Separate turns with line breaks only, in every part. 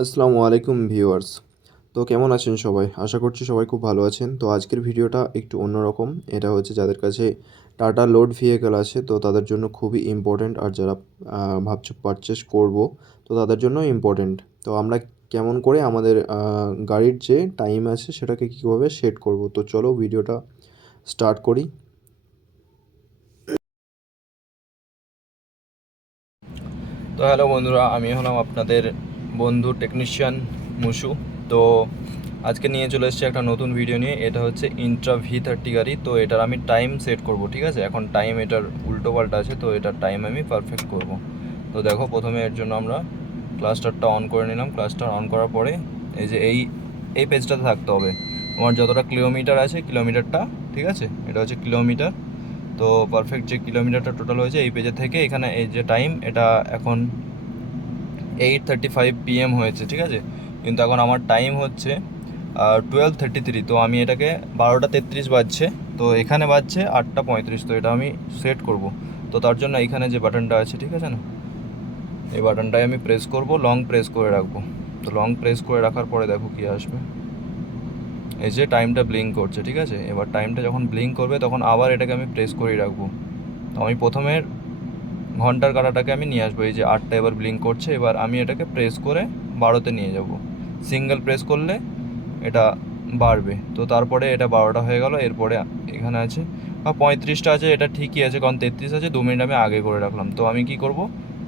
আসসালামু আলাইকুম ভিউয়ার্স। তো কেমন আছেন সবাই? আশা করছি সবাই খুব ভালো আছেন। তো আজকের ভিডিওটা একটু অন্যরকম। এটা হচ্ছে যাদের কাছে টাটা লোড ভেহিকেল আছে, তো তাদের জন্য খুবই ইম্পর্ট্যান্ট আর যারা ভাবছ পারচেস করব, তো তাদের জন্য ইম্পর্ট্যান্ট তো আমরা কেমন করে আমাদের গাড়ির যে টাইম আছে, সেটাকে কীভাবে সেট করব? তো চলো ভিডিওটা স্টার্ট করি।
তো হ্যালো বন্ধুরা, আমি হলাম আপনাদের বন্ধু টেকনিশিয়ান মুসু। তো আজকে নিয়ে চলে এসেছি একটা নতুন ভিডিও নিয়ে। এটা হচ্ছে ইন্ট্রা ভি থার্টি গাড়ি। তো এটার আমি টাইম সেট করব, ঠিক আছে? এখন টাইম এটার উল্টো পাল্টা আছে, তো এটার টাইম আমি পারফেক্ট করব। তো দেখো, প্রথমে এর জন্য আমরা ক্লাস্টারটা অন করে নিলাম। ক্লাস্টার অন করার পরে এই যে এই এই পেজটাতে থাকতে হবে। তোমার যতটা কিলোমিটার আছে কিলোমিটারটা ঠিক আছে? এটা হচ্ছে কিলোমিটার তো পারফেক্ট যে কিলোমিটারটা টোটাল হয়েছে, এই পেজে থেকে এখানে এই যে টাইম এটা এখন এইট থার্টি ফাইভ পিএম হয়েছে, ঠিক আছে? কিন্তু এখন আমার টাইম হচ্ছে টুয়েলভ থার্টি থ্রি তো আমি এটাকে বারোটা তেত্রিশ বাজছে, তো এখানে বাজছে আটটা পঁয়ত্রিশ, তো এটা আমি সেট করব। তো তার জন্য এখানে যে বাটনটা আছে, ঠিক আছে না? এই বাটনটাই আমি প্রেস করব লং প্রেস করে রাখব। তো লং প্রেস করে রাখার পরে দেখো কী আসবে। এই যে টাইমটা ব্লিঙ্ক করছে, ঠিক আছে? এবার টাইমটা যখন ব্লিঙ্ক করবে, তখন আবার এটাকে আমি প্রেস করেই রাখব। তো আমি প্রথমের ঘণ্টার কাটাটাকে আমি নিয়ে আসব, এই যে আটটা এবার ব্লিঙ্ক করছে, এবার আমি এটাকে প্রেস করে বারোতে নিয়ে যাব। সিঙ্গেল প্রেস করলে এটা বাড়বে। তো তারপরে এটা বারোটা হয়ে গেল, এরপরে এখানে আছে, বা পঁয়ত্রিশটা আছে, এটা ঠিকই আছে, কারণ তেত্রিশ আছে, দু মিনিট আমি আগে করে রাখলাম। তো আমি কি করব?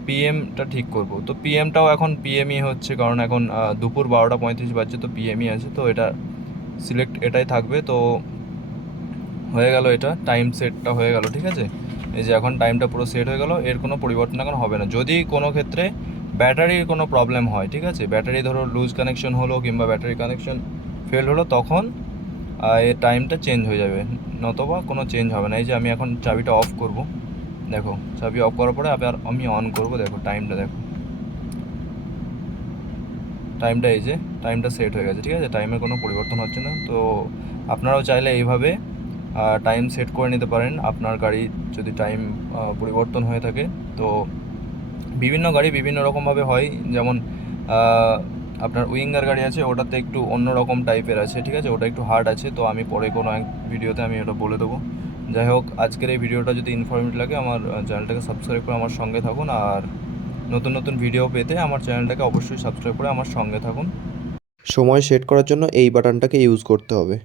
পিএমটা ঠিক করব। তো পিএমটাও এখন পিএমই হচ্ছে, কারণ এখন দুপুর বারোটা পঁয়ত্রিশ বাজছে, তো পিএমই আছে, তো এটা সিলেক্ট এটাই থাকবে। তো হয়ে গেল এটা টাইম সেটটা হয়ে গেল, ঠিক আছে? এই যে এখন টাইমটা পুরো সেট হয়ে গেল, এর কোনো পরিবর্তন এখন হবে না। যদি কোনো ক্ষেত্রে ব্যাটারির কোনো প্রবলেম হয়, ঠিক আছে? ব্যাটারি ধরো লুজ কানেকশন হলো কিংবা ব্যাটারি কানেকশন ফেল হলো, তখন এর টাইমটা চেঞ্জ হয়ে যাবে। নতবা কোনো চেঞ্জ হবে না। এই যে আমি এখন চাবিটা অফ করব। দেখো, চাবি অফ করার পরে আবার আমি অন করব। দেখো টাইমটা দেখো। টাইমটা এই যে টাইমটা সেট হয়ে গেছে, ঠিক আছে? টাইমের কোনো পরিবর্তন হচ্ছে না। তো আপনারাও চাইলে এইভাবে টাইম সেট করে নিতে পারেন। আপনার গাড়ি যদি টাইম পরিবর্তন হয়ে থাকে, তো বিভিন্ন গাড়ি বিভিন্ন রকমভাবে হয়। যেমন আপনার উইঙ্গার গাড়ি আছে, ওটাতে একটু অন্য রকম টাইপের আছে, ঠিক আছে? ওটা একটু হার্ড আছে, তো আমি পরে কোনো এক ভিডিওতে আমি ওটা বলে দেবো। যাই হোক, আজকের এই ভিডিওটা যদি ইনফরমেটিভ লাগে, আমার চ্যানেলটাকে সাবস্ক্রাইব করে আমার সঙ্গে থাকুন। আর নতুন নতুন ভিডিও পেতে আমার চ্যানেলটাকে অবশ্যই সাবস্ক্রাইব করে আমার সঙ্গে থাকুন।
সময় সেট করার জন্য এই বাটনটাকে ইউজ করতে হবে।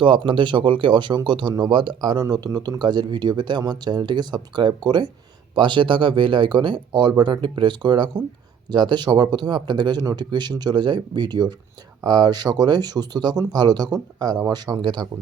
তো আপনাদের সকলকে অসংখ্য ধন্যবাদ। আরও নতুন নতুন কাজের ভিডিও পেতে আমার চ্যানেলটিকে সাবস্ক্রাইব করে পাশে থাকা বেল আইকনে অল বাটনটি প্রেস করে রাখুন, যাতে সবার প্রথমে আপনাদের কাছে নোটিফিকেশন চলে যায় ভিডিওর। আর সকলে সুস্থ থাকুন, ভালো থাকুন, আর আমার সঙ্গে থাকুন।